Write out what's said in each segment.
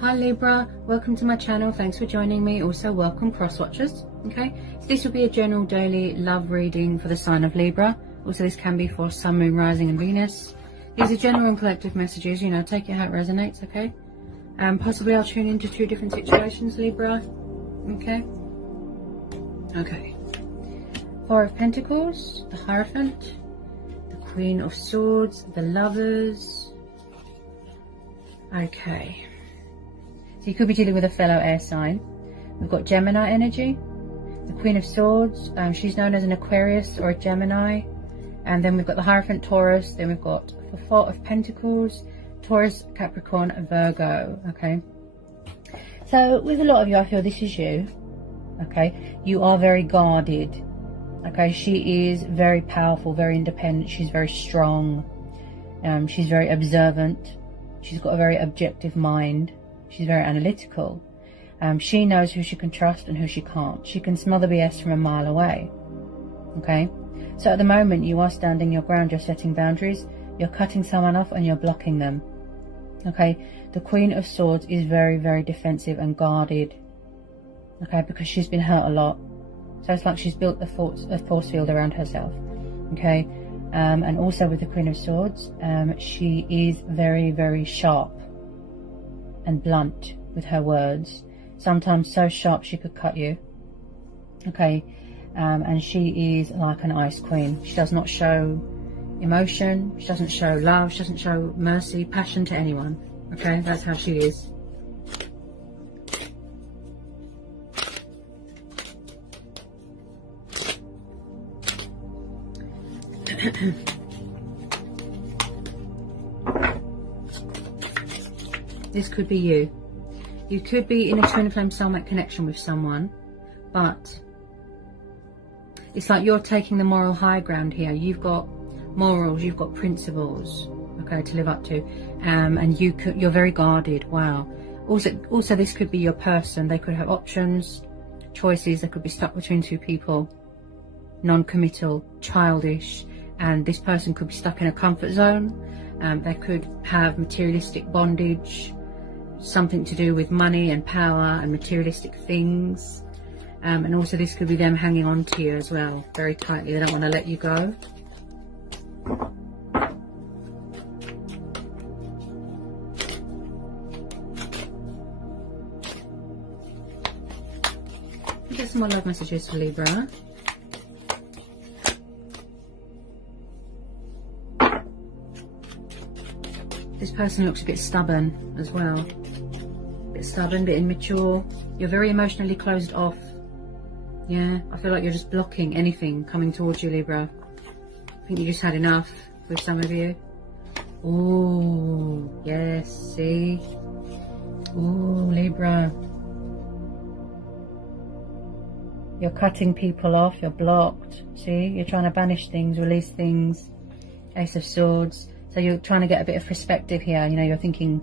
Hi Libra, welcome to my channel. Thanks for joining me. Also welcome cross watchers. Okay, so this will be a general daily love reading for the sign of Libra. Also this can be for Sun, Moon, Rising and Venus. These are general and collective messages, you know, take it how it resonates. Okay, possibly I'll tune into two different situations, Libra. Okay, Four of Pentacles, the Hierophant, the Queen of Swords, the Lovers. Okay, so you could be dealing with a fellow air sign. We've got Gemini energy, the Queen of Swords, she's known as an Aquarius or a Gemini. And then we've got the Hierophant, Taurus. Then we've got the Four of Pentacles, Taurus, Capricorn and Virgo. Okay, so with a lot of you, I feel this is you. Okay, you are very guarded. Okay, she is very powerful, very independent. She's very strong. She's very observant. She's got a very objective mind. She's very analytical. She knows who she can trust and who she can't. She can smell the BS from a mile away. Okay, so at the moment you are standing your ground. You're setting boundaries. You're cutting someone off and you're blocking them. Okay, the Queen of Swords is very, very defensive and guarded. Okay, because she's been hurt a lot. So it's like she's built a force field around herself. Okay, and also with the Queen of Swords, she is very, very sharp and blunt with her words. Sometimes so sharp she could cut you. Okay, and she is like an ice queen. She does not show emotion. She doesn't show love. She doesn't show mercy, passion to anyone. Okay, that's how she is. This could be you. You could be in a twin flame soulmate connection with someone, but it's like you're taking the moral high ground here. You've got morals, you've got principles, okay, to live up to, and you're very guarded. Wow. Also, this could be your person. They could have options, choices. They could be stuck between two people, non-committal, childish. And this person could be stuck in a comfort zone. They could have materialistic bondage, something to do with money and power and materialistic things. And also this could be them hanging on to you as well, very tightly. They don't want to let you go. Get some more love messages for Libra. This person looks a bit stubborn as well. A bit stubborn, a bit immature. You're very emotionally closed off. Yeah, I feel like you're just blocking anything coming towards you, Libra. I think you just had enough with some of you. Ooh, yes, see? Ooh, Libra. You're cutting people off, you're blocked. See, you're trying to banish things, release things. Ace of Swords. So you're trying to get a bit of perspective here. You know, you're thinking,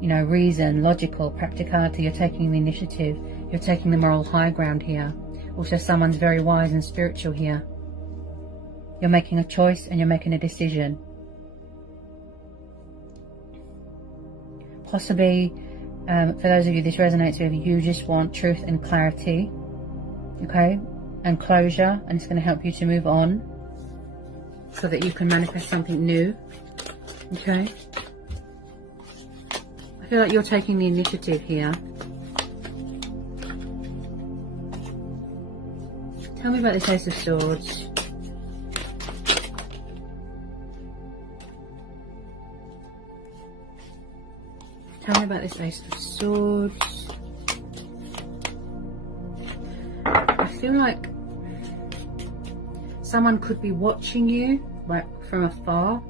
you know, reason, logical, practicality. You're taking the initiative. You're taking the moral high ground here. Also, someone's very wise and spiritual here. You're making a choice and you're making a decision. Possibly, for those of you this resonates with, you just want truth and clarity. Okay? And closure. And it's going to help you to move on so that you can manifest something new. Okay, I feel like you're taking the initiative here. Tell me about this Ace of Swords. Tell me about this Ace of Swords. I feel like someone could be watching you, like from afar,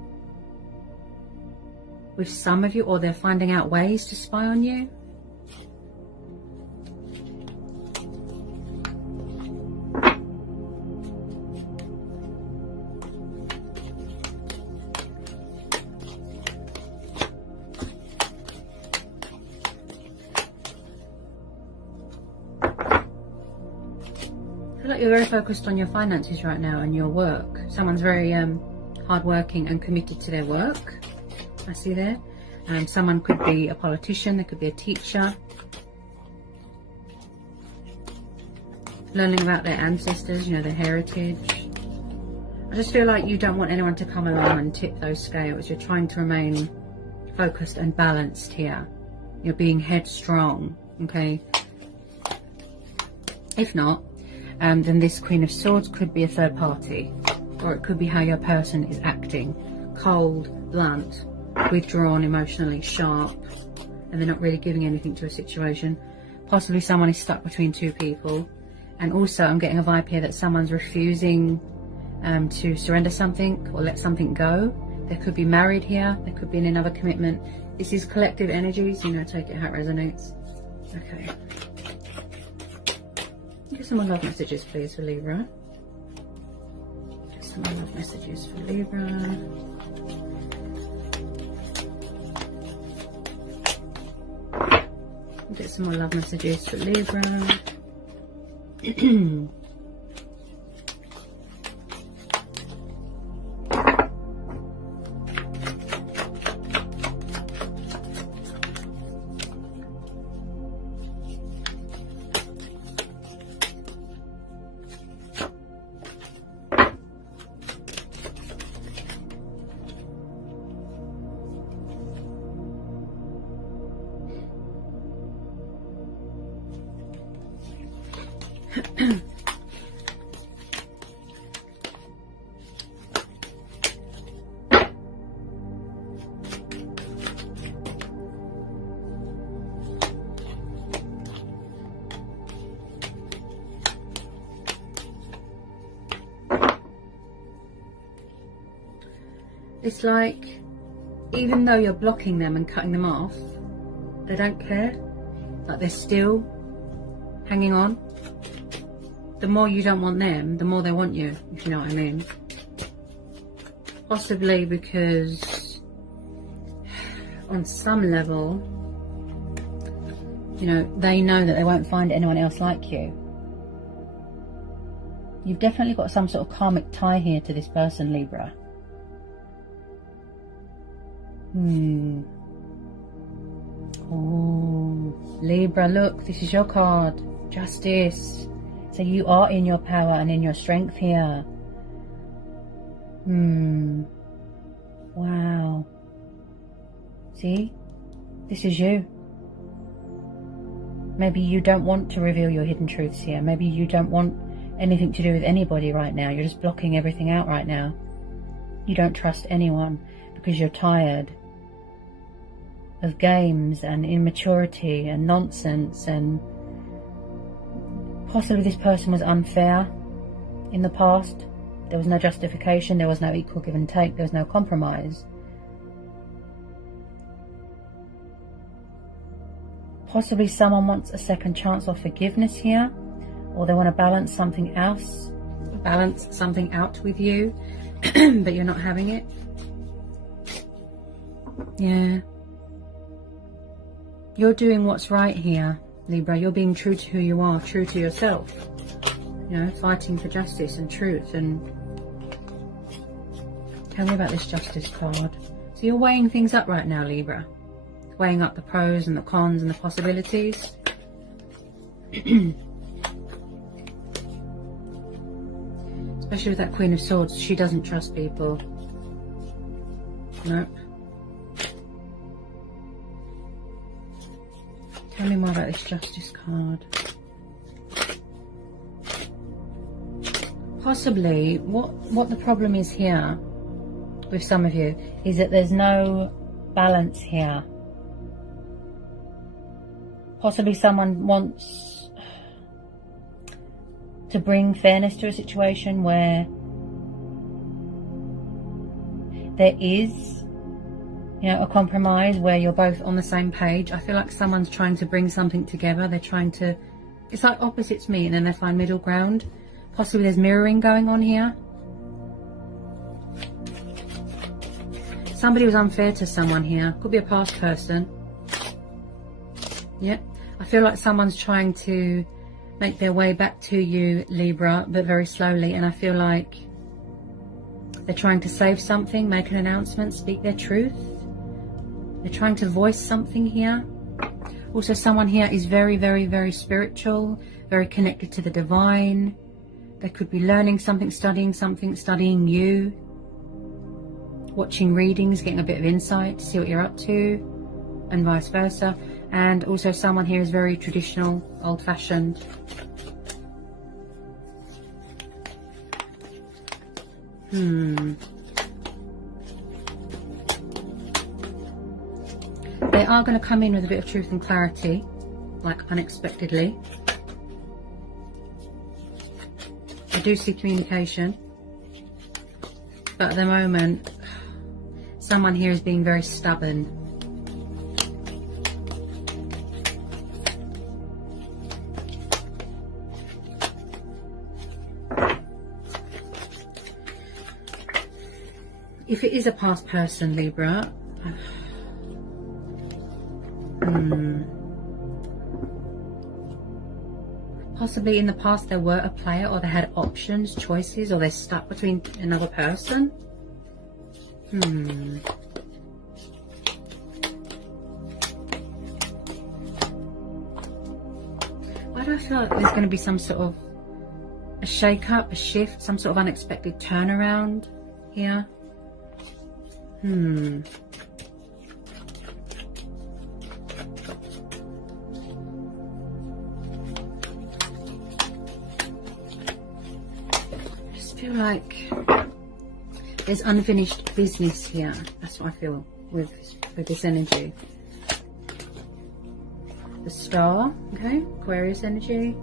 with some of you, or they're finding out ways to spy on you. I feel like you're very focused on your finances right now and your work. Someone's very hardworking and committed to their work. I see there. Someone could be a politician, they could be a teacher. Learning about their ancestors, you know, their heritage. I just feel like you don't want anyone to come along and tip those scales. You're trying to remain focused and balanced here. You're being headstrong, okay? If not, then this Queen of Swords could be a third party, or it could be how your person is acting. Cold, blunt, withdrawn emotionally, sharp, and they're not really giving anything to a situation. Possibly someone is stuck between two people. And also I'm getting a vibe here that someone's refusing to surrender something or let something go. They could be married here, they could be in another commitment. This is collective energies, you know, take it how it resonates. Okay. Get some more love messages, please, for Libra. Get some more love messages for Libra. Get some more love messages for Libra. It's like, even though you're blocking them and cutting them off, they don't care. Like, they're still hanging on. The more you don't want them, the more they want you, if you know what I mean. Possibly because on some level, you know, they know that they won't find anyone else like you. You've definitely got some sort of karmic tie here to this person, Libra. Oh, Libra, look, this is your card. Justice. So you are in your power and in your strength here. Wow. See? This is you. Maybe you don't want to reveal your hidden truths here. Maybe you don't want anything to do with anybody right now. You're just blocking everything out right now. You don't trust anyone because you're tired of games and immaturity and nonsense, and possibly this person was unfair in the past. There was no justification, there was no equal give and take, there was no compromise. Possibly someone wants a second chance or forgiveness here, or they want to balance something else, balance something out with you, but you're not having it. Yeah. You're doing what's right here, Libra. You're being true to who you are, true to yourself. You know, fighting for justice and truth. And tell me about this Justice card. So you're weighing things up right now, Libra. Weighing up the pros and the cons and the possibilities. Especially with that Queen of Swords. She doesn't trust people. Nope. Tell me more about this Justice card. Possibly, what the problem is here with some of you is that there's no balance here. Possibly someone wants to bring fairness to a situation where there is, you know, a compromise where you're both on the same page. I feel like someone's trying to bring something together. They're trying to, it's like opposites meet and then they find middle ground. Possibly there's mirroring going on here. Somebody was unfair to someone here. Could be a past person. Yeah. I feel like someone's trying to make their way back to you, Libra, but very slowly. And I feel like they're trying to save something, make an announcement, speak their truth. They're trying to voice something here. Also, someone here is very, very, very spiritual, very connected to the divine. They could be learning something, studying you, watching readings, getting a bit of insight to see what you're up to, and vice versa. And also someone here is very traditional, old-fashioned. They are going to come in with a bit of truth and clarity, like unexpectedly. I do see communication, but at the moment, someone here is being very stubborn. If it is a past person, Libra, possibly in the past there were a player, or they had options, choices, or they're stuck between another person. Why do I feel like there's going to be some sort of a shake-up, a shift, some sort of unexpected turnaround here? I just feel like there's unfinished business here. That's what I feel with this energy. The Star, okay, Aquarius energy,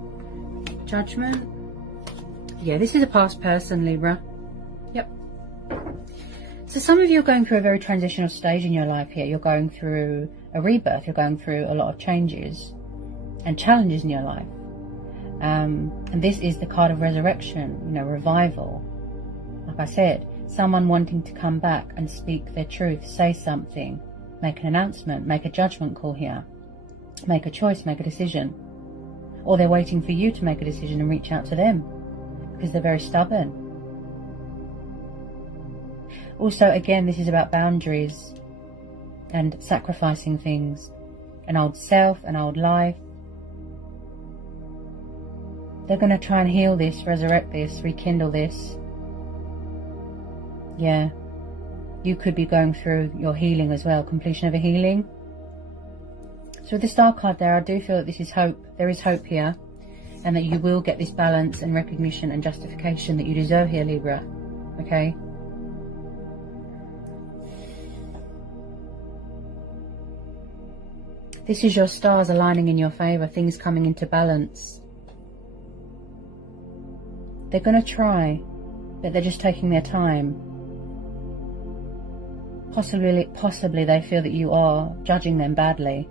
Judgment. Yeah, this is a past person, Libra. Yep. So some of you are going through a very transitional stage in your life here. You're going through a rebirth. You're going through a lot of changes and challenges in your life. And this is the card of resurrection, you know, revival. Like I said, someone wanting to come back and speak their truth, say something, make an announcement, make a judgment call here, make a choice, make a decision. Or they're waiting for you to make a decision and reach out to them because they're very stubborn. Also, again, this is about boundaries and sacrificing things. An old self, an old life. They're going to try and heal this, resurrect this, rekindle this. Yeah. You could be going through your healing as well, completion of a healing. So with the Star card there, I do feel that this is hope. There is hope here. And that you will get this balance and recognition and justification that you deserve here, Libra. Okay? This is your stars aligning in your favour, things coming into balance. They're going to try, but they're just taking their time. Possibly they feel that you are judging them badly.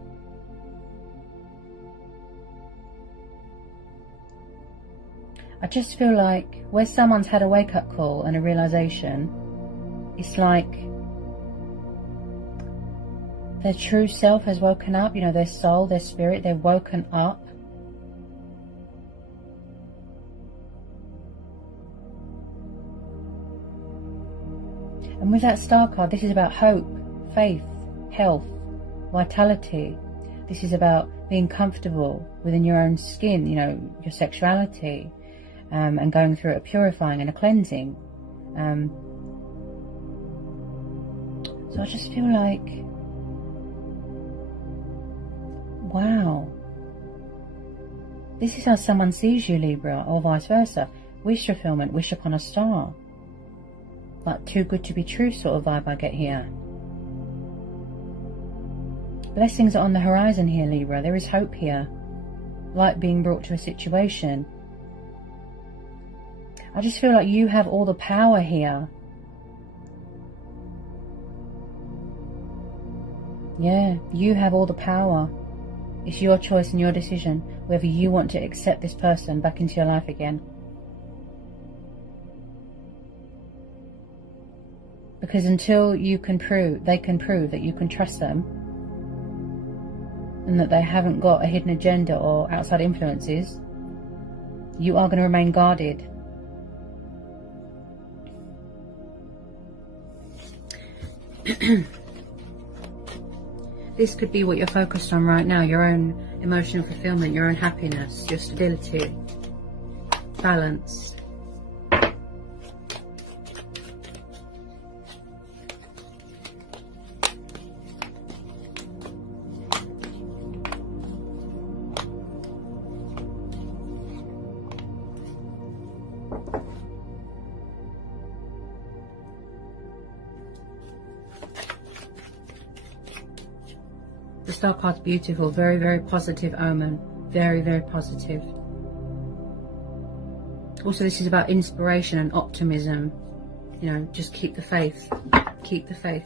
I just feel like where someone's had a wake-up call and a realisation, it's like their true self has woken up, you know, their soul, their spirit, they've woken up. And with that Star card, this is about hope, faith, health, vitality. This is about being comfortable within your own skin, you know, your sexuality, and going through a purifying and a cleansing. So I just feel like, wow, this is how someone sees you, Libra, or vice versa. Wish fulfillment, wish upon a star. Like too good to be true sort of vibe I get here. Blessings are on the horizon here, Libra. There is hope here. Light being brought to a situation. I just feel like you have all the power here. Yeah, you have all the power. It's your choice and your decision whether you want to accept this person back into your life again. Because until you can prove, they can prove that you can trust them and that they haven't got a hidden agenda or outside influences, you are going to remain guarded. this could be what you're focused on right now, your own emotional fulfillment, your own happiness, your stability, balance. The Star card's beautiful, very, very positive omen. Very, very positive. Also, this is about inspiration and optimism. You know, just keep the faith. Keep the faith.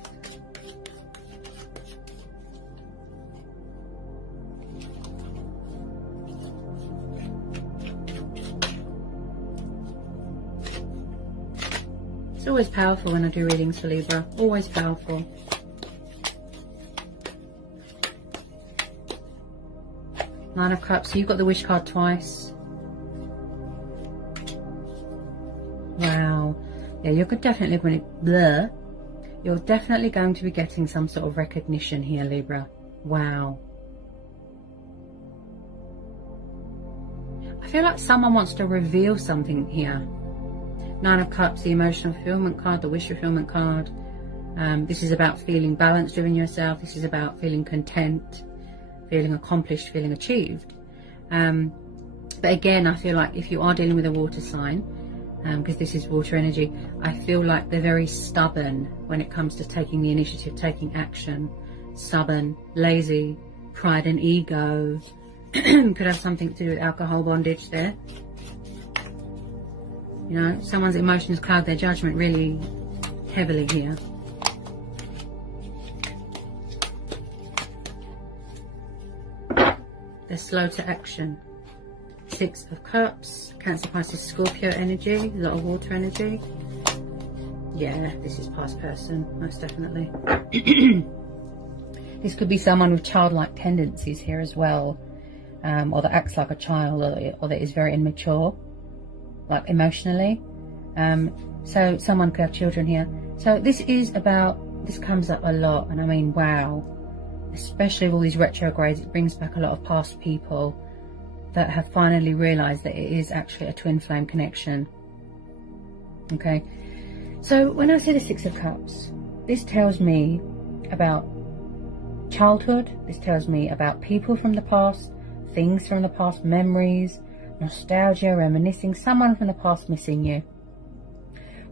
It's always powerful when I do readings for Libra. Always powerful. Nine of Cups. So you've got the Wish card twice. Wow. Yeah, you're definitely going to... You're definitely going to be getting some sort of recognition here, Libra. Wow. I feel like someone wants to reveal something here. Nine of Cups, the emotional fulfillment card, the wish fulfillment card. This is about feeling balanced within yourself. This is about feeling content, feeling accomplished, feeling achieved. But again, I feel like if you are dealing with a water sign, because this is water energy, I feel like they're very stubborn when it comes to taking the initiative, taking action. Stubborn, lazy, pride and ego. Could have something to do with alcohol bondage there. You know, someone's emotions cloud their judgment really heavily here. They're slow to action. Six of Cups, Cancer, Pisces, Scorpio energy, a lot of water energy. Yeah, this is past person, most definitely. This could be someone with childlike tendencies here as well, or that acts like a child, or that is very immature, like emotionally. So someone could have children here. So this is about, this comes up a lot, and I mean, wow. Especially with all these retrogrades, it brings back a lot of past people that have finally realized that it is actually a twin flame connection. Okay, so when I say the Six of Cups, this tells me about childhood. This tells me about people from the past, things from the past, memories, nostalgia, reminiscing, someone from the past missing you,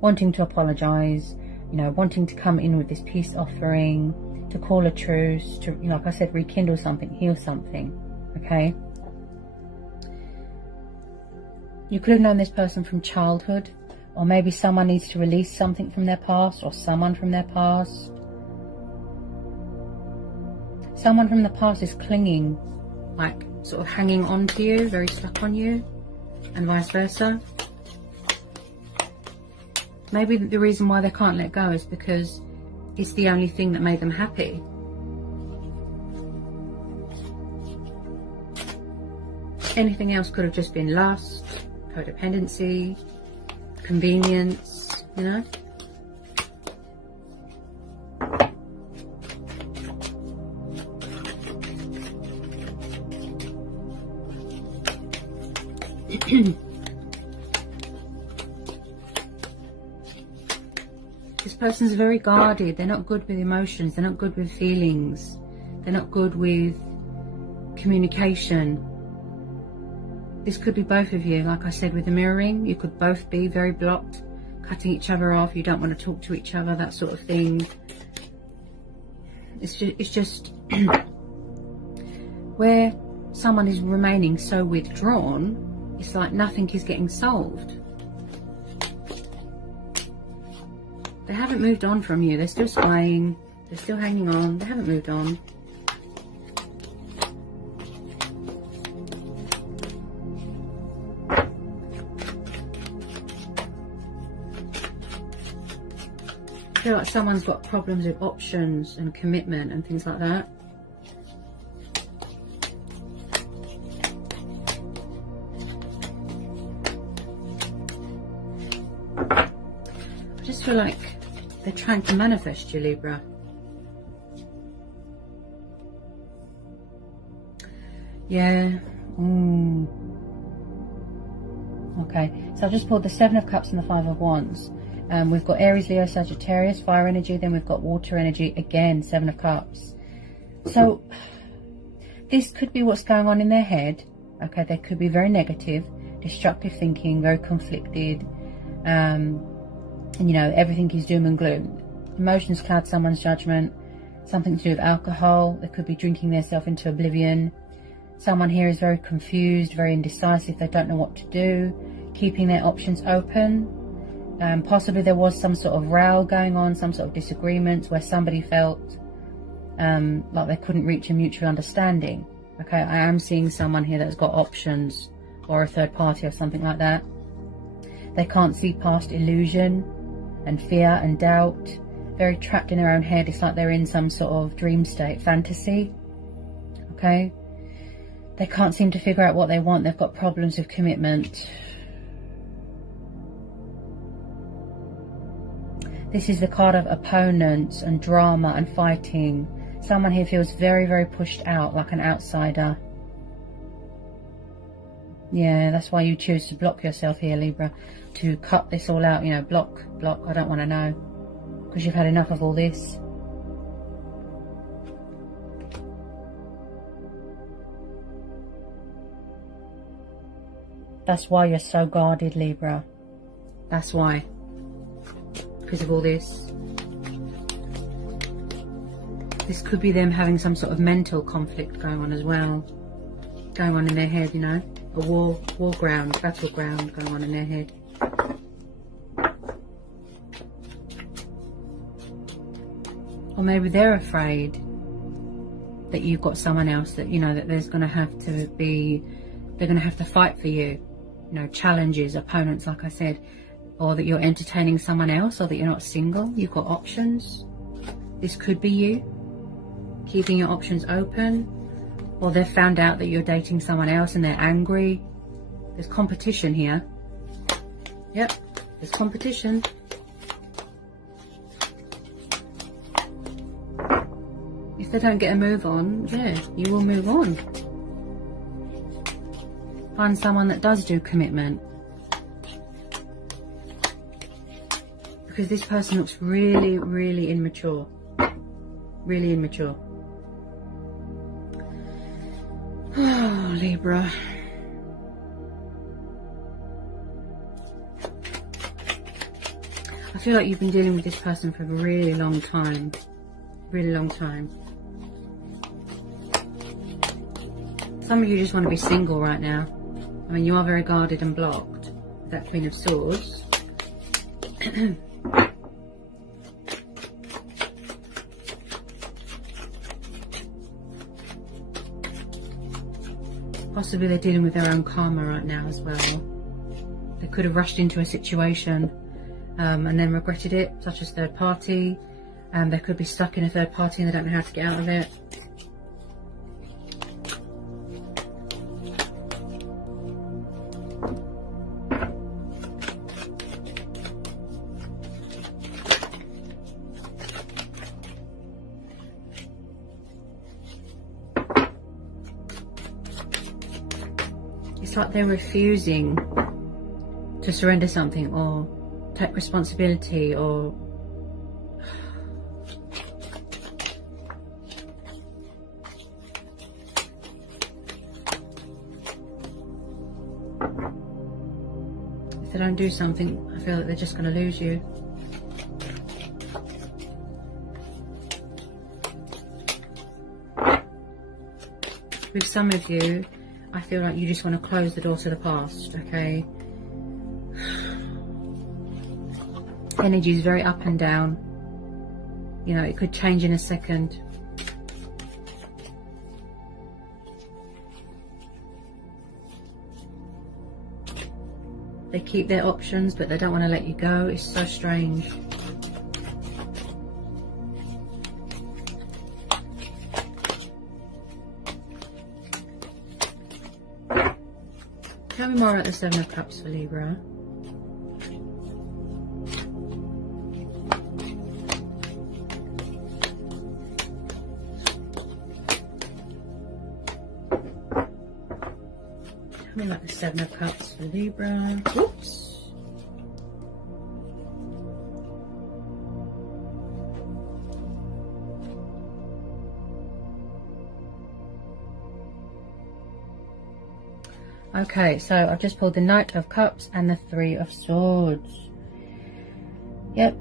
wanting to apologize, you know, wanting to come in with this peace offering, to call a truce, to, you know, like I said, rekindle something, heal something. Okay, you could have known this person from childhood, or maybe someone needs to release something from their past, or someone from their past. Someone from the past is clinging, like sort of hanging on to you, very stuck on you, and vice versa. Maybe the reason why they can't let go is because it's the only thing that made them happy. Anything else could have just been lust, codependency, convenience, you know. This person's very guarded. They're not good with emotions. They're not good with feelings. They're not good with communication. This could be both of you. Like I said, with the mirroring, you could both be very blocked, cutting each other off. You don't want to talk to each other, that sort of thing. It's just where someone is remaining so withdrawn, it's like nothing is getting solved. They haven't moved on from you. They're still spying. They're still hanging on. They haven't moved on. I feel like someone's got problems with options and commitment and things like that. I just feel like they're trying to manifest you, Libra. Yeah. Okay, so I've just pulled the Seven of Cups and the Five of Wands. We've got Aries, Leo, Sagittarius, fire energy. Then we've got water energy. Again, Seven of Cups. So this could be what's going on in their head. Okay, they could be very negative, destructive thinking, very conflicted. And, you know, everything is doom and gloom. Emotions cloud someone's judgment. Something to do with alcohol. They could be drinking themselves into oblivion. Someone here is very confused, very indecisive. They don't know what to do. Keeping their options open. Possibly there was some sort of row going on, some sort of disagreements where somebody felt like they couldn't reach a mutual understanding. Okay, I am seeing someone here that's got options, or a third party or something like that. They can't see past illusion and fear and doubt. Very trapped in their own head. It's like they're in some sort of dream state, fantasy. Okay, they can't seem to figure out what they want. They've got problems with commitment. This is the card of opponents and drama and fighting. Someone here feels very, very pushed out, like an outsider. Yeah, that's why you choose to block yourself here, Libra. To cut this all out, you know, block, I don't want to know. Because you've had enough of all this. That's why you're so guarded, Libra. That's why. Because of all this. This could be them having some sort of mental conflict going on as well. Going on in their head, you know. A war ground, battleground going on in their head. Or maybe they're afraid that you've got someone else, that, you know, that there's going to have to be, they're going to have to fight for you. You know, challenges, opponents, like I said. Or that you're entertaining someone else, or that you're not single. You've got options. This could be you. Keeping your options open. Or they've found out that you're dating someone else and they're angry. There's competition here. Yep, there's competition. If they don't get a move on, yeah, you will move on. Find someone that does do commitment. Because this person looks really, really immature. Really immature. Oh, Libra. I feel like you've been dealing with this person for a really long time. Really long time. Some of you just want to be single right now. I mean, you are very guarded and blocked. That Queen of Swords. Possibly they're dealing with their own karma right now as well. They could have rushed into a situation and then regretted it, such as third party. They could be stuck in a third party and they don't know how to get out of it. It's like they're refusing to surrender something or take responsibility, or if they don't do something, I feel like they're just going to lose you. With some of you, I feel like you just want to close the door to the past, okay? Energy is very up and down. You know, it could change in a second. They keep their options, but they don't want to let you go. It's so strange. Tell me more about the Seven of Cups for Libra. I mean, like the Seven of Cups for Libra. Whoops. Okay, so I've just pulled the Knight of Cups and the Three of Swords. Yep,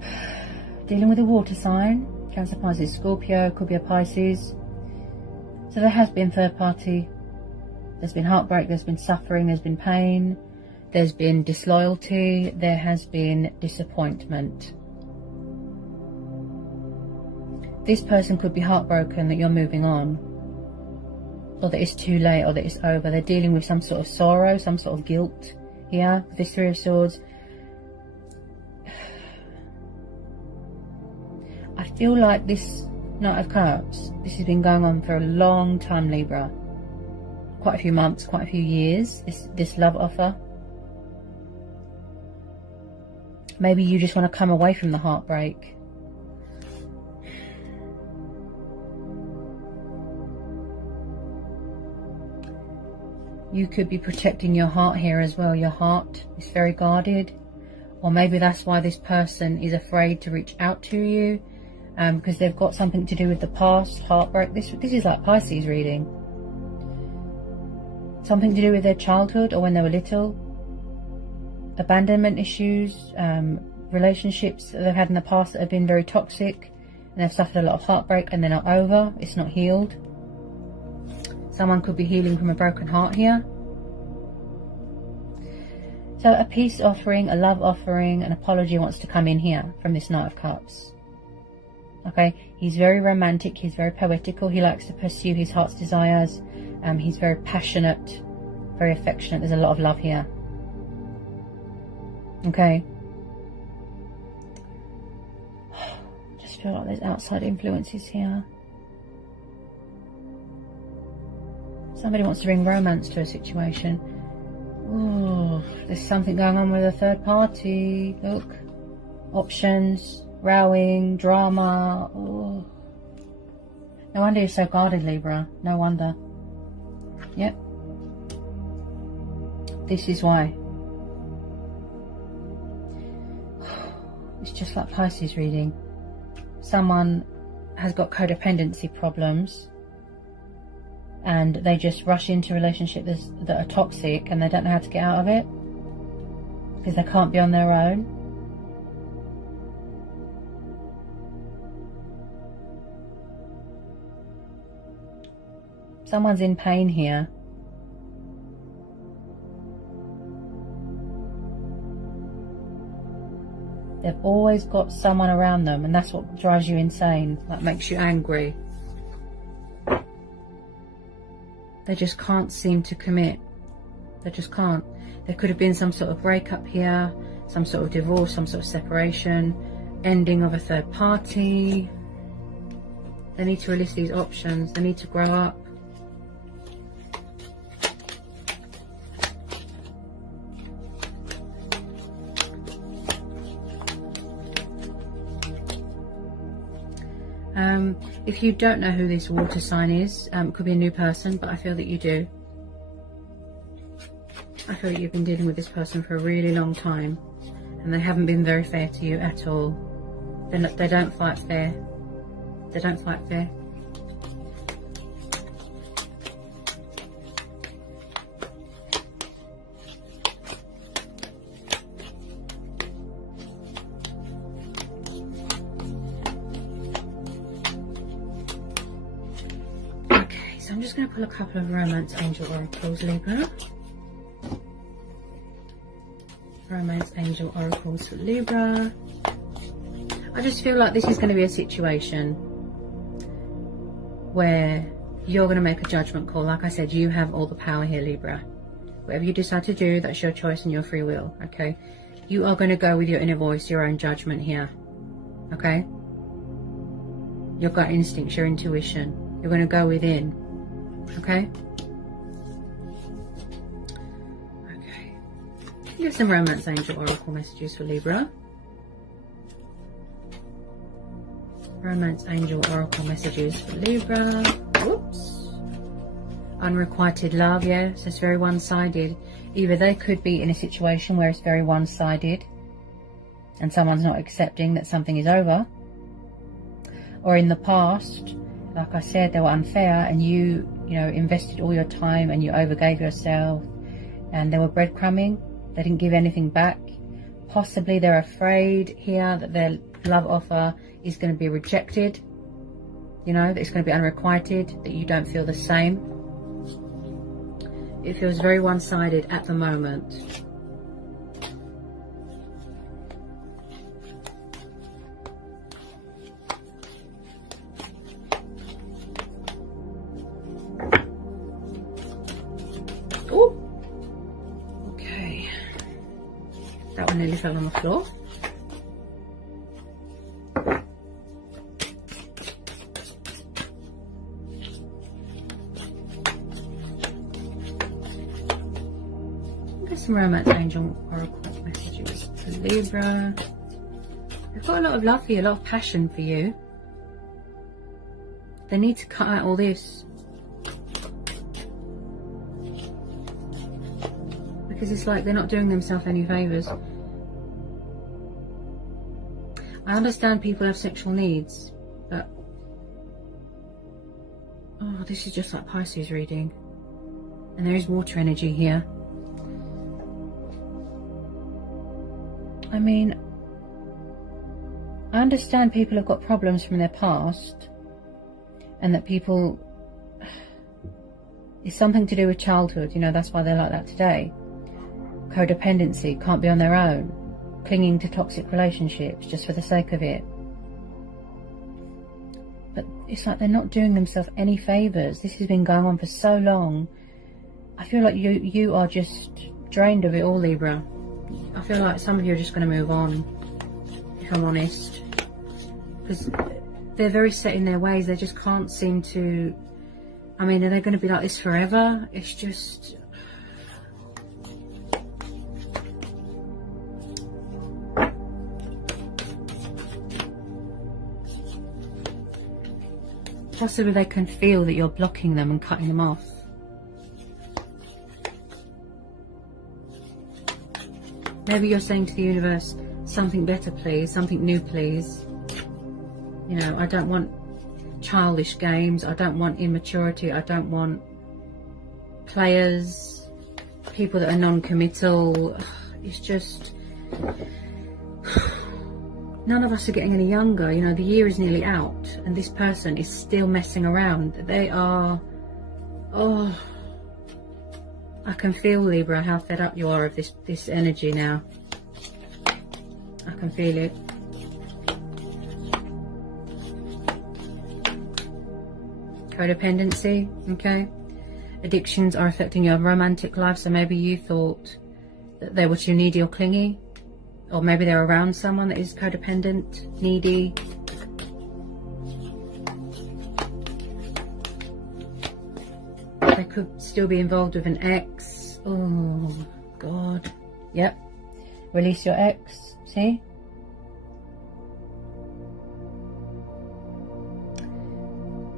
dealing with a water sign. Cancer, Pisces, Scorpio, could be a Pisces. So there has been third party. There's been heartbreak, there's been suffering, there's been pain, there's been disloyalty, there has been disappointment. This person could be heartbroken that you're moving on, or that it's too late, or that it's over. They're dealing with some sort of sorrow, some sort of guilt here. This Three of Swords. I feel like this Knight of Cups, this has been going on for a long time, Libra. Quite a few months, quite a few years, this love offer. Maybe you just want to come away from the heartbreak. You could be protecting your heart here as well. Your heart is very guarded. Or maybe that's why this person is afraid to reach out to you. Because they've got something to do with the past, heartbreak. This is like Pisces reading. Something to do with their childhood or when they were little. Abandonment issues, relationships that they've had in the past that have been very toxic. And they've suffered a lot of heartbreak and they're not over. It's not healed. Someone could be healing from a broken heart here. So a peace offering, a love offering, an apology wants to come in here from this Knight of Cups. Okay, he's very romantic, he's very poetical, he likes to pursue his heart's desires. He's very passionate, very affectionate. There's a lot of love here. Okay. Just feel like there's outside influences here. Somebody wants to bring romance to a situation. Oh, there's something going on with a third party. Look. Options, rowing, drama. Oh. No wonder you're so guarded, Libra. No wonder. Yep. This is why. It's just like Pisces reading. Someone has got codependency problems and they just rush into relationships that are toxic and they don't know how to get out of it because they can't be on their own. Someone's in pain here. They've always got someone around them, and that's what drives you insane. That makes you angry. They just can't seem to commit. They just can't. There could have been some sort of breakup here, some sort of divorce, some sort of separation, ending of a third party. They need to release these options. They need to grow up. If you don't know who this water sign is, it could be a new person, but I feel that you do. I feel that you've been dealing with this person for a really long time and they haven't been very fair to you at all. They don't fight fair. They don't fight fair. I'm just going to pull a couple of Romance Angel Oracles, Libra. Romance Angel Oracles for Libra. I just feel like this is going to be a situation where you're going to make a judgment call. Like I said, you have all the power here, Libra. Whatever you decide to do, that's your choice and your free will, okay? You are going to go with your inner voice, your own judgment here, okay? Your gut instincts, your intuition. You're going to go within. Okay. Okay. Here's some Romance Angel Oracle messages for Libra. Romance Angel Oracle messages for Libra. Whoops. unrequited love, yeah, so it's very one-sided. Either they could be in a situation where it's very one-sided and someone's not accepting that something is over, or in the past, like I said, they were unfair and you know, invested all your time and you overgave yourself and they were breadcrumbing. They didn't give anything back. Possibly they're afraid here that their love offer is going to be rejected, you know, that it's going to be unrequited, that you don't feel the same. It feels very one-sided at the moment. Oh, okay. That one nearly fell on the floor. Some romance angel oracle messages for Libra. They've got a lot of love for you, a lot of passion for you. They need to cut out all this, because it's like they're not doing themselves any favours. I understand people have sexual needs, but oh, this is just like Pisces reading, and there is water energy here. I mean, I understand people have got problems from their past, and that people, it's something to do with childhood, you know, that's why they're like that today. Codependency, can't be on their own, clinging to toxic relationships just for the sake of it. But it's like they're not doing themselves any favours. This has been going on for so long. I feel like you are just drained of it all, Libra. I feel like some of you are just going to move on, if I'm honest, because they're very set in their ways. They just can't seem to, I mean, are they going to be like this forever? It's just, possibly they can feel that you're blocking them and cutting them off. Maybe you're saying to the universe, something better please, something new please. You know, I don't want childish games, I don't want immaturity, I don't want players, people that are non-committal. It's just, none of us are getting any younger. You know, the year is nearly out and this person is still messing around. They are, oh, I can feel, Libra, how fed up you are of this energy now. I can feel it. Codependency, okay. Addictions are affecting your romantic life, so maybe you thought that they were too needy or clingy, or maybe they're around someone that is codependent, needy. They could still be involved with an ex. Oh God. Yep. Release your ex. See?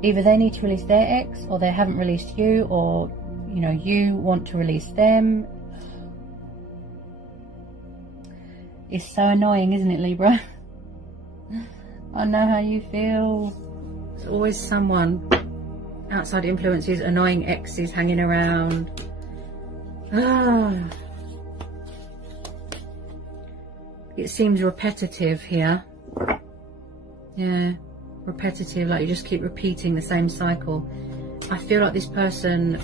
Either they need to release their ex, or they haven't released you, or you know, you want to release them. It's so annoying, isn't it, Libra? I know how you feel. There's always someone, outside influences, annoying exes hanging around. It seems repetitive here. Yeah, repetitive, like you just keep repeating the same cycle. I feel like this person,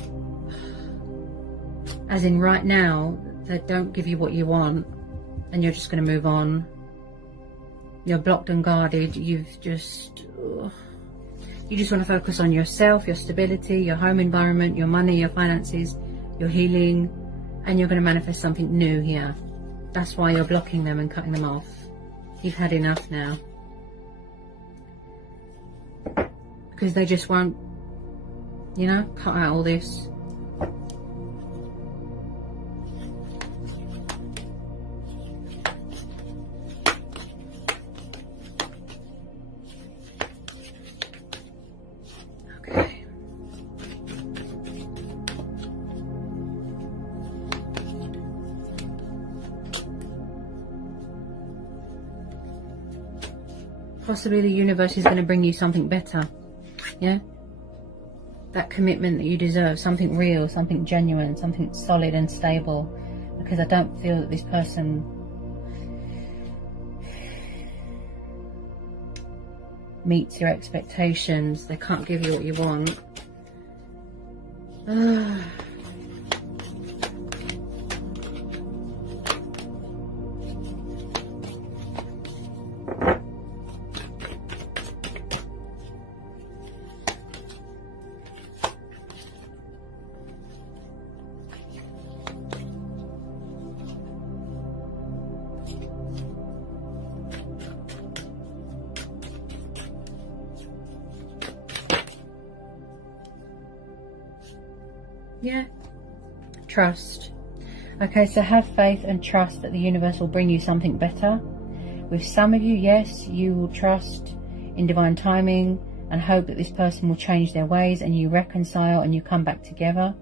as in right now, they don't give you what you want and you're just going to move on. You're blocked and guarded. You just want to focus on yourself, your stability, your home environment, your money, your finances, your healing, and you're going to manifest something new here. That's why you're blocking them and cutting them off. You've had enough now. Because they just won't, you know, cut out all this. possibly the universe is going to bring you something better. Yeah? That commitment that you deserve, something real, something genuine, something solid and stable. Because I don't feel that this person meets your expectations. They can't give you what you want. Yeah, trust. Okay, so have faith and trust that the universe will bring you something better. With some of you, yes, you will trust in divine timing and hope that this person will change their ways and you reconcile and you come back together.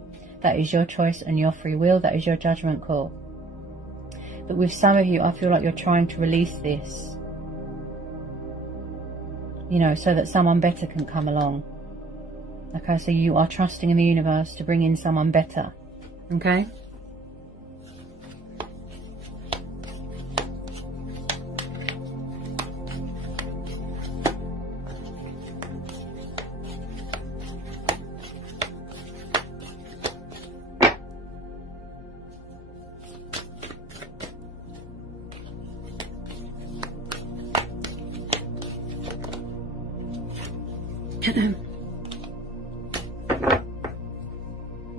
That is your choice and your free will. That is your judgment call. But with some of you, I feel like you're trying to release this, you know, so that someone better can come along. Okay, so you are trusting in the universe to bring in someone better. Okay?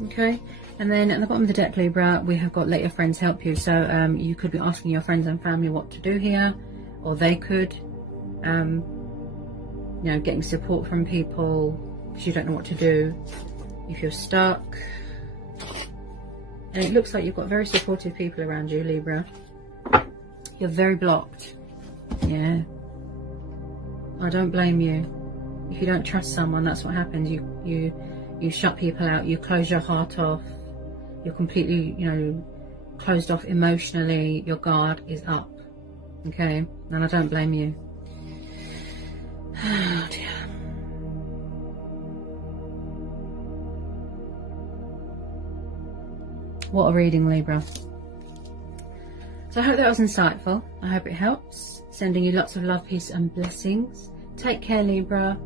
Okay, and then at the bottom of the deck, Libra, we have got let your friends help you. So you could be asking your friends and family what to do here, or they could, you know, getting support from people because you don't know what to do if you're stuck. And it looks like you've got very supportive people around you, Libra. You're very blocked. Yeah, I don't blame you. If you don't trust someone, that's what happens. You shut people out, you close your heart off, you're completely, you know, closed off emotionally, your guard is up, okay? And I don't blame you. Oh dear. What a reading, Libra. So I hope that was insightful. I hope it helps. Sending you lots of love, peace and blessings. Take care, Libra.